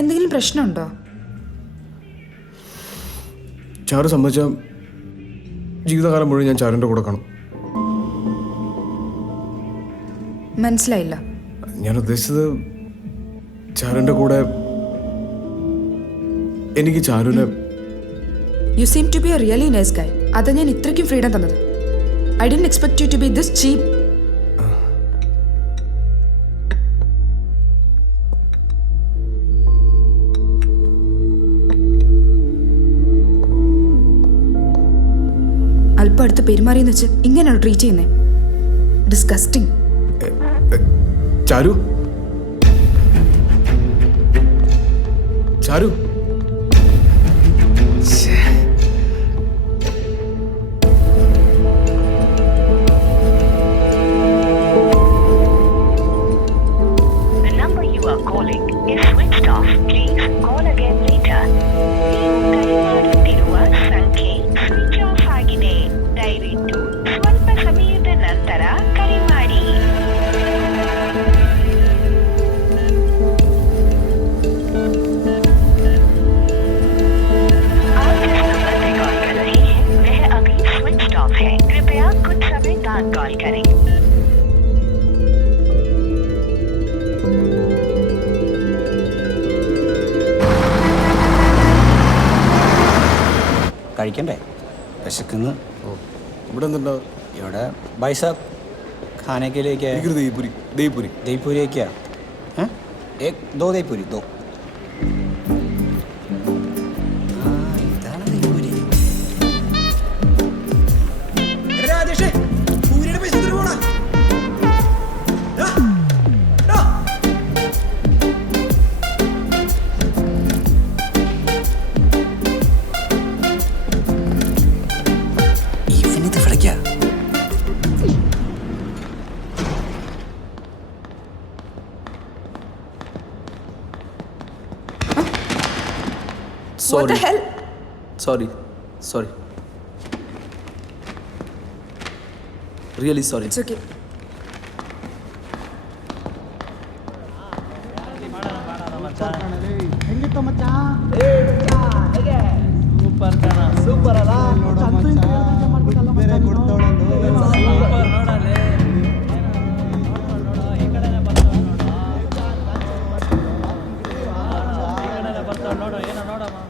എന്തെങ്കിലും പ്രശ്നമുണ്ടോ? ചാരു സമ്മതിച്ച ജീവിതകാലം മുഴുവൻ ഞാൻ ചാരുവിൻ്റെ കൂടെ കാണും. മനസ്സിലായില്ല. ഞാൻ ഉദ്ദേശിച്ചത് ചാരുവിൻ്റെ കൂടെ എനിക്ക് ചാരുവിനെ. You seem to be a really nice guy. അതാ ഞാൻ ഇത്രയ്ക്കും ഫ്രീഡം തന്നത്. I didn't expect you to be this cheap. അല്പം അടുത്ത് പെരുമാറിയെന്ന് വെച്ച് ഇങ്ങനെയാണ് ട്രീറ്റ് ചെയ്യുന്നത്. ഡിസ്കസ്റ്റിംഗ്. ചാരു, ചാരു, കഴിക്കണ്ടേ? വിശക്കുന്നു. ഇവിടെ എന്തുണ്ടാ? ഇവിടെ ബൈസാബ് ഖാനേക്കിലേക്ക് ദീപുരി ദീപുരി ദീപുരിക്കാ. एक दो दहीपुरी दो. What the hell? Sorry. Really sorry. It's okay.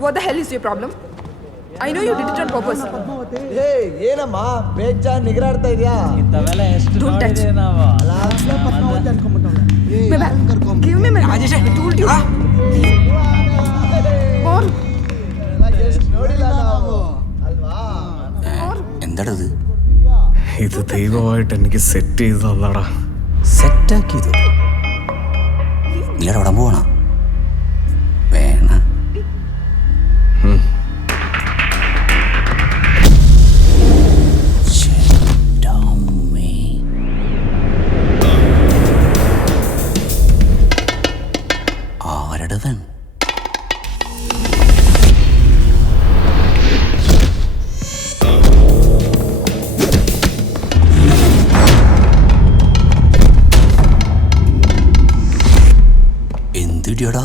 What the hell is your problem? I know you did it on purpose. Hey, ಏನಮ್ಮ ಬೇಜಾನ್ ನಿಗರಾಡ್ತಾ ಇದೀಯಾ? Don't touch. Give me my. I told you. Or. ನೋಡಿಲ್ಲ ನಾವು ಅಲ್ವಾ? എന്താടത്? ഇത് ദൈവമായിട്ട് എനിക്ക് set ചെയ്ത് തന്നടാ. സെറ്റാക്കിയത് നീടെ ഉടമ്പ് പോണ വേണ. ആരടവൻ? എന്തിടിയടാ?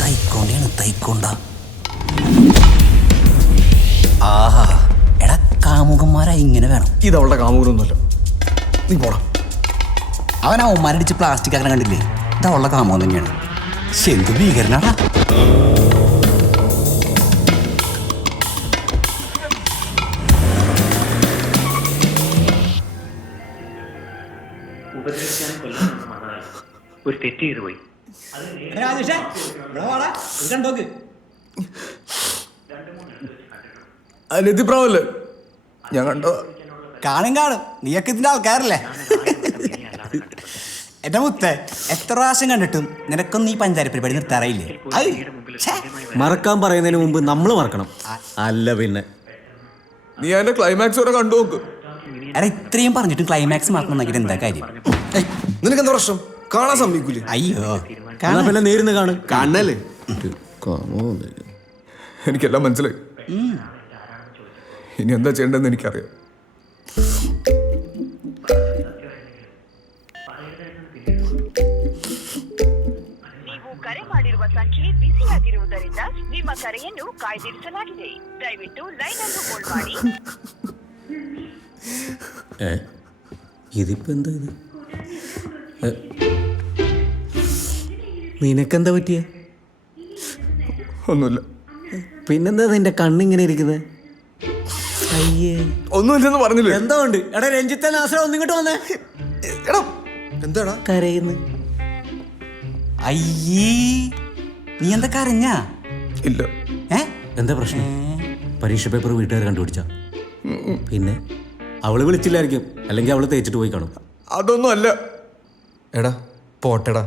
തൈക്കൊണ്ടാണ് തൈക്കൊണ്ട. ആഹാ, എടാ കാമുകന്മാരാ ഇങ്ങനെ വേണം. ഇത് അവളുടെ കാമുകനൊന്നുമല്ല. നീ പോടാ. അവൻ അവന്മാരടിച്ച് പ്ലാസ്റ്റിക് ആക്കാൻ കണ്ടില്ലേ? ഇതവളുടെ കാമുകൻ തന്നെയാണ്. എന്ത് ഭീകരനാടാ. ഒരു തെറ്റ് ചെയ്തു പോയി. ലതിപ്രാവല്ലേ? ഞാൻ കണ്ടോ? കാണും. നീയൊക്കെ ഇതിന്റെ ആൾക്കാരല്ലേ? എന്റെ മുത്തേ, എത്ര പ്രാവശ്യം കണ്ടിട്ടും നിനക്കൊന്നും ഈ പഞ്ചാര പരിപാടി നിർത്താറായില്ലേ? മറക്കാൻ പറയുന്നതിന് മുമ്പ് നമ്മൾ മറക്കണം. അല്ല പിന്നെ നീ അതിന്റെ ക്ലൈമാക്സ് വരെ കണ്ടു നോക്ക്. എടാ, ഇത്രയും പറഞ്ഞിട്ടും ക്ലൈമാക്സ് മാത്രം എന്താ കാര്യം? നിനക്കെന്താ പ്രശ്നം? കാണാൻ സമ്മതിക്കൂലേ? അയ്യോ, പിന്നെ നേരിന്ന് കാണും. കാണല്ലേ? എനിക്കെല്ലാം മനസ്സിലായി. ഇനി എന്താ ചെയ്യേണ്ടതെന്ന് എനിക്കറിയാം. ಸಂಖ್ಯೆ ಬಿಸಿ ಆಗಿರುವುದರಿಂದ ನಿಮ್ಮ ಕರೆಯನ್ನು ಕಾಯ್ದಿರಿಸಲಾಗಿದೆ. ದಯವಿಟ್ಟು ಲೈನ್ ಅನ್ನು ಹೋಲ್ಡ್ ಮಾಡಿ. ഇതിപ്പോ എന്താ ഇത്? നിനക്കെന്താ പറ്റിയ? ഒന്നുമില്ല. പിന്നെന്താ നിന്റെ കണ്ണിങ്ങനെ ഇരിക്കുന്നത്? അയ്യേ ഒന്നുമില്ലെന്ന് പറഞ്ഞില്ലേ? എന്താ ഉണ്ട്? എടാ രഞ്ജിത്തെ നാസറ ഒന്നിങ്ങോട്ട് വന്നേ. എടാ എന്താടാ കരയുന്നു. അയ്യേ നീ എന്താ കരഞ്ഞാ? ഇല്ല. എന്താ പ്രശ്നം? പരീക്ഷ പേപ്പർ വീട്ടുകാർ കണ്ടുപിടിച്ച? പിന്നെ അവള് വിളിച്ചില്ലായിരിക്കും, അല്ലെങ്കിൽ അവള് തേച്ചിട്ട് പോയി കാണും. അതൊന്നും അല്ല. എടാ പോട്ടെടാ,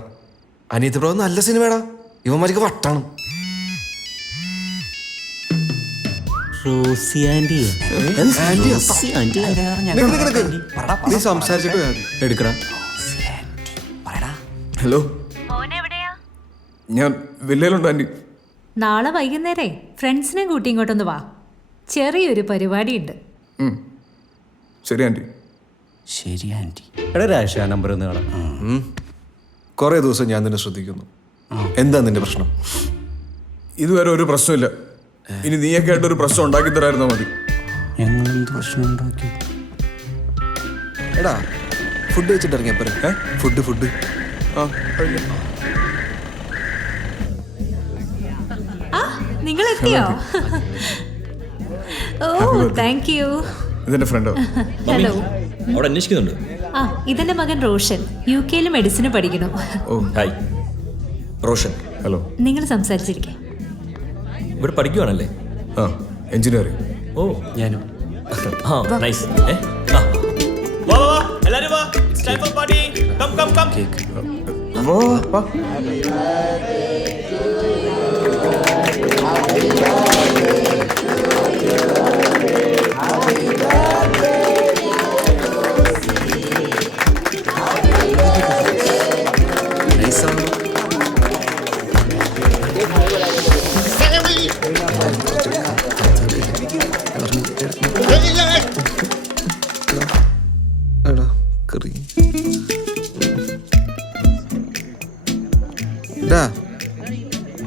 അനിയത്തി പ്രോ നല്ല സിനിമയാടാ, ഇവന്മാർക്ക് വട്ടാണ്. റോസി ആന്റി നീ സംസാരിച്ചിട്ട് എടുക്കടാ. ഹലോ, ഞാൻ വില്ലയിലുണ്ട് ആൻറ്റി. നാളെ വൈകുന്നേരേ ഫ്രണ്ട്സിനെ കൂട്ടി ഇങ്ങോട്ടൊന്ന് വാ, ചെറിയൊരു പരിപാടിയുണ്ട്. ശരി ആൻറ്റി. ശരി ആൻറ്റി. എടാ രാശ നമ്പർ ഒന്ന് കാണാം. കുറേ ദിവസം ഞാൻ നിന്നെ ശ്രദ്ധിക്കുന്നു. എന്താ നിന്റെ പ്രശ്നം? ഇതുവരെ ഒരു പ്രശ്നമില്ല. ഇനി നീയൊക്കെ ആയിട്ട് ഒരു പ്രശ്നം ഉണ്ടാക്കി തരായിരുന്നാ മതി. ഞങ്ങളെന്ത് പ്രശ്നം ഉണ്ടാക്കി? എടാ ഫുഡ് വെച്ചിട്ട് ഇറങ്ങിയപ്പോരെ? ഫുഡ് ആ കഴിഞ്ഞു. ആ നിങ്ങൾ എത്തിയോ? ഓ താങ്ക് യു. ഇതെന്റെ ഫ്രണ്ടോ? ഹലോ. അവിടെ അന്വേഷിക്കുന്നുണ്ട്. ആ ഇതെന്റെ മകൻ റോഷൻ, UK മെഡിസിന് പഠിക്കണം. ഓ ഹായ്, റോഷൻ. ഹലോ. നിങ്ങൾ സംസാരിച്ചിരിക്കേ. ഇവിടെ പഠിക്കുവാണല്ലേ? ആ എഞ്ചിനീയറിംഗ്. ഓ ഞാനും. ആ നൈസ്. വാ വാ വാ എല്ലാരും വാ, it's time for party. Come come come. വാ. എടാ കറി.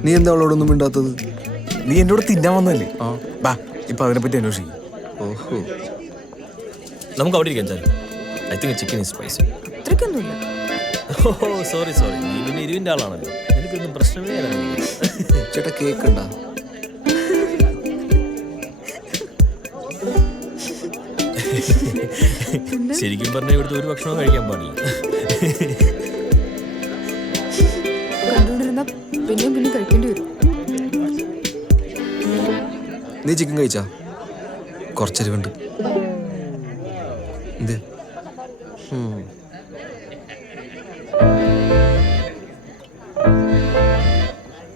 നീ എന്താ അവളോടൊന്നും മിണ്ടാത്തത്? നീ എന്നോട് തിന്നാൻ വന്നല്ലേ? ബാ ഇപ്പൊ അതിനെപ്പറ്റി അന്വേഷിക്കും. ഓഹോ, നമുക്ക് അവിടെ ഇരിക്കാം. I think chicken is spicy. അത്രയ്ക്കൊന്നുമില്ല. ഓ സോറി നീ പിന്നെ ഇരുവിൻ്റെ ആളാണല്ലോ, എനിക്കൊന്നും പ്രശ്നമേ അല്ല. ചേട്ടാ കേക്ക് ഉണ്ടാ? ശരിക്കും പറഞ്ഞാൽ ഇവിടുത്തെ ഒരു ഭക്ഷണവും കഴിക്കാൻ പാടില്ല. കണ്ടുകൊണ്ടിരുന്ന പിന്നെയും കഴിക്കേണ്ടി വരും. നീ ചിക്കൻ കഴിച്ചാ? കുറച്ചരിവുണ്ട്. എന്ത്?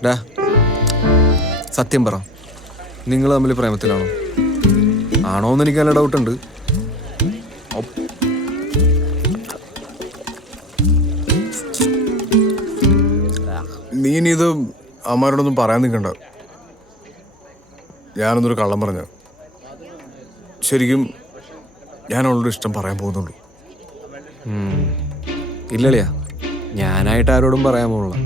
ഡാ സത്യം പറ, നിങ്ങൾ തമ്മിൽ പ്രേമത്തിലാണോ? ആണോന്ന് എനിക്ക് നല്ല ഡൗട്ടുണ്ട്. നീ ഇനി ഇത് അമ്മാരോടൊന്നും പറയാൻ നിൽക്കണ്ട. ഞാനൊന്നൊരു കള്ളം പറഞ്ഞ. ശരിക്കും ഞാൻ അവളോട് ഇഷ്ടം പറയാൻ പോകുന്നുള്ളൂ. ഇല്ലളിയാ, ഞാനായിട്ട് ആരോടും പറയാൻ പോലുള്ള.